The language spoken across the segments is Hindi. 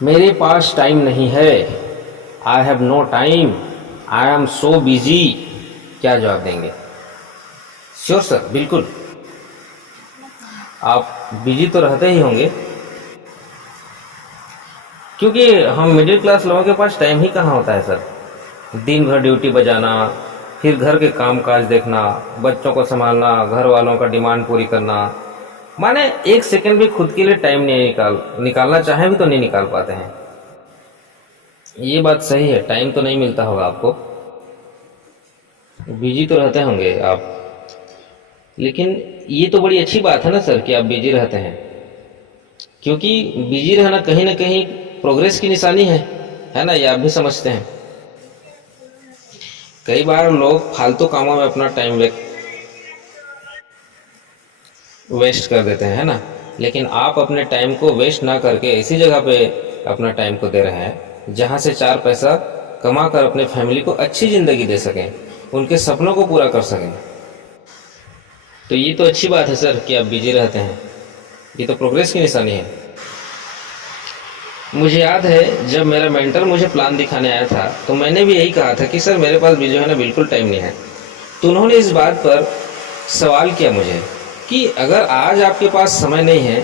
मेरे पास टाइम नहीं है। I have no time. I am so busy. क्या जवाब देंगे? श्योर सर, बिल्कुल। आप बिजी तो रहते ही होंगे, क्योंकि हम मिडिल क्लास लोगों के पास टाइम ही कहाँ होता है सर। दिन भर ड्यूटी बजाना, फिर घर के काम काज देखना, बच्चों को संभालना, घर वालों का डिमांड पूरी करना, माने एक सेकंड भी खुद के लिए टाइम नहीं निकालना चाहे भी तो नहीं निकाल पाते हैं। ये बात सही है, टाइम तो नहीं मिलता होगा आपको, बिजी तो रहते होंगे आप। लेकिन ये तो बड़ी अच्छी बात है ना सर कि आप बिजी रहते हैं, क्योंकि बिजी रहना कहीं ना कहीं प्रोग्रेस की निशानी है ना? ये आप भी समझते हैं। कई बार लोग फालतू कामों में अपना टाइम वेस्ट कर देते हैं, है ना? लेकिन आप अपने टाइम को वेस्ट ना करके ऐसी जगह पे अपना टाइम को दे रहे हैं जहां से चार पैसा कमा कर अपने फैमिली को अच्छी ज़िंदगी दे सकें, उनके सपनों को पूरा कर सकें। तो ये तो अच्छी बात है सर कि आप बिजी रहते हैं, ये तो प्रोग्रेस की निशानी है। मुझे याद है जब मेरा मेंटर मुझे प्लान दिखाने आया था तो मैंने भी यही कहा था कि सर मेरे पास भी जो है ना बिल्कुल टाइम नहीं है। तो उन्होंने इस बात पर सवाल किया मुझे कि अगर आज आपके पास समय नहीं है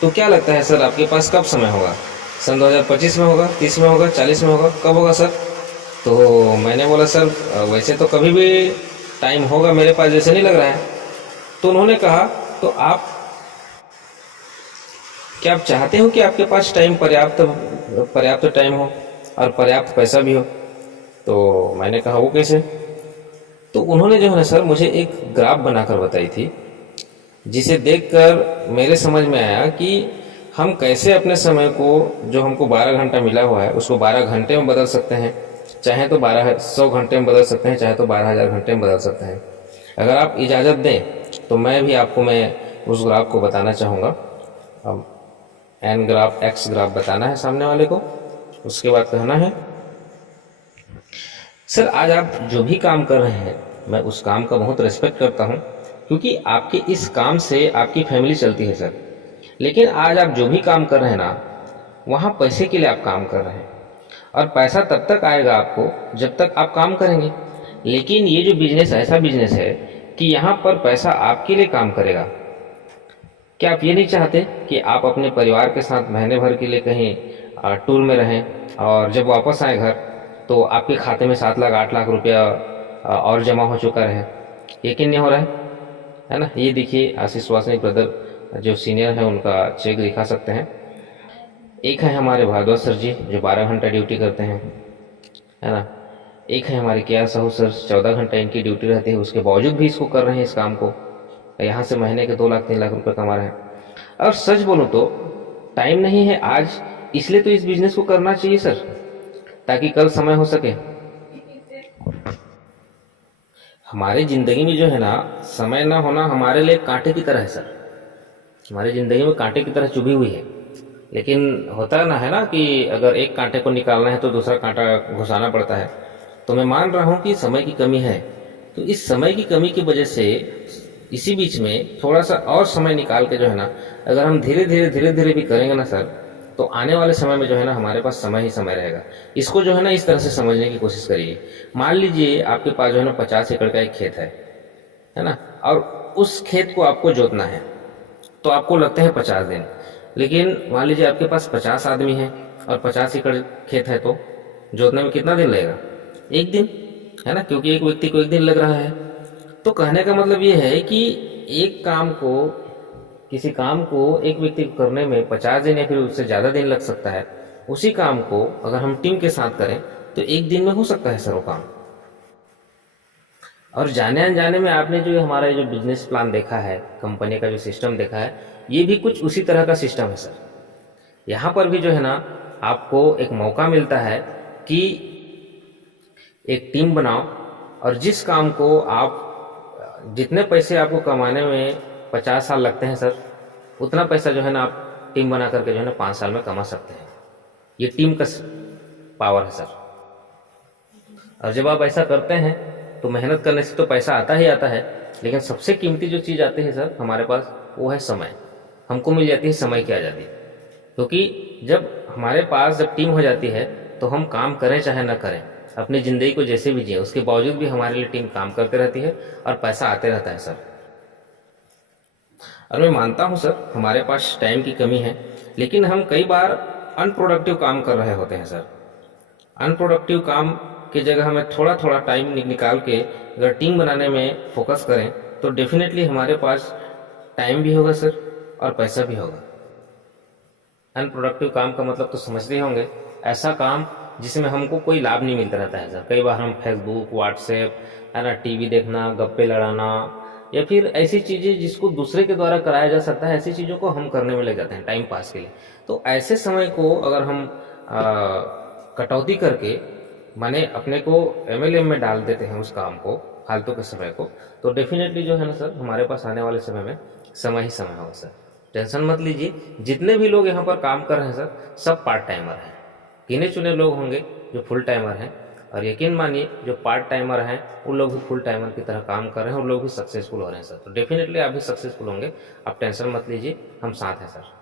तो क्या लगता है सर आपके पास कब समय होगा? सन 2025 में होगा, 30 में होगा, 40 में होगा, कब होगा सर? तो मैंने बोला सर वैसे तो कभी भी टाइम होगा मेरे पास जैसे नहीं लग रहा है। तो उन्होंने कहा तो आप क्या आप चाहते हो कि आपके पास टाइम पर्याप्त पर्याप्त टाइम हो और पर्याप्त पैसा भी हो? तो मैंने कहा वो कैसे? तो उन्होंने जो है ना सर मुझे एक ग्राफ बनाकर बताई थी, जिसे देखकर मेरे समझ में आया कि हम कैसे अपने समय को, जो हमको 12 घंटा मिला हुआ है, उसको 12 घंटे में बदल सकते हैं। चाहे तो 1200 घंटे में बदल सकते हैं, चाहे तो 12,000 घंटे में बदल सकते हैं। अगर आप इजाज़त दें तो मैं भी आपको मैं उस ग्राफ को बताना चाहूँगा। अब एन ग्राफ एक्स ग्राफ बताना है सामने वाले को, उसके बाद कहना है सर आज आप जो भी काम कर रहे हैं मैं उस काम का बहुत रिस्पेक्ट करता हूँ, क्योंकि आपके इस काम से आपकी फैमिली चलती है सर। लेकिन आज आप जो भी काम कर रहे हैं ना, वहाँ पैसे के लिए आप काम कर रहे हैं, और पैसा तब तक आएगा आपको जब तक आप काम करेंगे। लेकिन ये जो बिजनेस ऐसा बिजनेस है कि यहाँ पर पैसा आपके लिए काम करेगा। क्या आप ये नहीं चाहते कि आप अपने परिवार के साथ महीने भर के लिए कहीं टूर में रहें और जब वापस आए घर तो आपके खाते में 7 लाख 8 लाख रुपया और जमा हो चुका रहे? यकीन नहीं हो रहा है ना? ये देखिए आशीष वासनिक ब्रदर जो सीनियर है उनका चेक दिखा सकते हैं। एक है हमारे भारद्वाज सर जी जो 12 घंटा ड्यूटी करते हैं, है ना? एक है हमारे के आर साहू सर, 14 घंटा इनकी ड्यूटी रहती है, उसके बावजूद भी इसको कर रहे हैं इस काम को। यहाँ से महीने के 2 लाख 3 लाख रुपए कमा रहे हैं। और सच बोलूं तो टाइम नहीं है आज, इसलिए तो इस बिजनेस को करना चाहिए सर, ताकि कल समय हो सके। हमारी जिंदगी में जो है ना समय ना होना हमारे लिए कांटे की तरह है सर। हमारी जिंदगी में कांटे की तरह चुभी हुई है। लेकिन होता ना है ना कि अगर एक कांटे को निकालना है तो दूसरा कांटा घुसाना पड़ता है। तो मैं मान रहा हूं कि समय की कमी है, तो इस समय की कमी की वजह से इसी बीच में थोड़ा सा और समय निकाल के जो है ना, अगर हम धीरे धीरे भी करेंगे ना सर, तो आने वाले समय में जो है ना हमारे पास समय ही समय रहेगा। इसको जो है ना इस तरह से समझने की कोशिश करिए। मान लीजिए आपके पास जो है ना 50 एकड़ का एक खेत है ना? और उस खेत को आपको जोतना है तो आपको लगते हैं 50 दिन। लेकिन मान लीजिए आपके पास 50 आदमी हैं और 50 एकड़ खेत है, तो जोतने में कितना दिन लगेगा? एक दिन, है ना? क्योंकि एक व्यक्ति को एक दिन लग रहा है। तो कहने का मतलब ये है कि एक काम को, किसी काम को एक व्यक्ति को करने में 50 दिन या फिर उससे ज़्यादा दिन लग सकता है। उसी काम को अगर हम टीम के साथ करें तो एक दिन में हो सकता है सर वो काम। और जाने अनजाने में आपने जो हमारा जो बिजनेस प्लान देखा है, कंपनी का जो सिस्टम देखा है, ये भी कुछ उसी तरह का सिस्टम है सर। यहाँ पर भी जो है ना आपको एक मौका मिलता है कि एक टीम बनाओ, और जिस काम को आप, जितने पैसे आपको कमाने में 50 साल लगते हैं सर, उतना पैसा जो है ना आप टीम बना करके जो है ना 5 साल में कमा सकते हैं। ये टीम का पावर है सर। और जब आप ऐसा करते हैं तो मेहनत करने से तो पैसा आता ही आता है, लेकिन सबसे कीमती जो चीज़ आती है सर हमारे पास, वो है समय। हमको मिल जाती है समय की आज़ादी। क्योंकि जब हमारे पास जब टीम हो जाती है तो हम काम करें चाहे ना करें, अपनी ज़िंदगी को जैसे भी जिए, उसके बावजूद भी हमारे लिए टीम काम करते रहती है और पैसा आते रहता है सर। और मैं मानता हूँ सर हमारे पास टाइम की कमी है, लेकिन हम कई बार अनप्रोडक्टिव काम कर रहे होते हैं सर। अनप्रोडक्टिव काम की जगह हमें थोड़ा थोड़ा टाइम निकाल के अगर टीम बनाने में फोकस करें तो डेफिनेटली हमारे पास टाइम भी होगा सर और पैसा भी होगा। अनप्रोडक्टिव काम का मतलब तो समझते ही होंगे, ऐसा काम जिसमें हमको कोई लाभ नहीं मिलता रहता है सर। कई बार हम फेसबुक, व्हाट्सएप, है ना, टीवी देखना, गप्पे लड़ाना या फिर ऐसी चीज़ें जिसको दूसरे के द्वारा कराया जा सकता है, ऐसी चीज़ों को हम करने में लग जाते हैं टाइम पास के लिए। तो ऐसे समय को अगर हम कटौती करके माने अपने को MLM में डाल देते हैं उस काम को, फालतू के समय को, तो डेफिनेटली जो है ना सर हमारे पास आने वाले समय में समय ही समय होगा सर। टेंशन मत लीजिए, जितने भी लोग यहाँ पर काम कर रहे हैं सर सब पार्ट टाइमर हैं। गिने चुने लोग होंगे जो फुल टाइमर हैं, और यकीन मानिए जो पार्ट टाइमर हैं उन लोग भी फुल टाइमर की तरह काम कर रहे हैं, उन लोग भी सक्सेसफुल हो रहे हैं सर। तो डेफिनेटली आप भी सक्सेसफुल होंगे, आप टेंशन मत लीजिए, हम साथ हैं सर।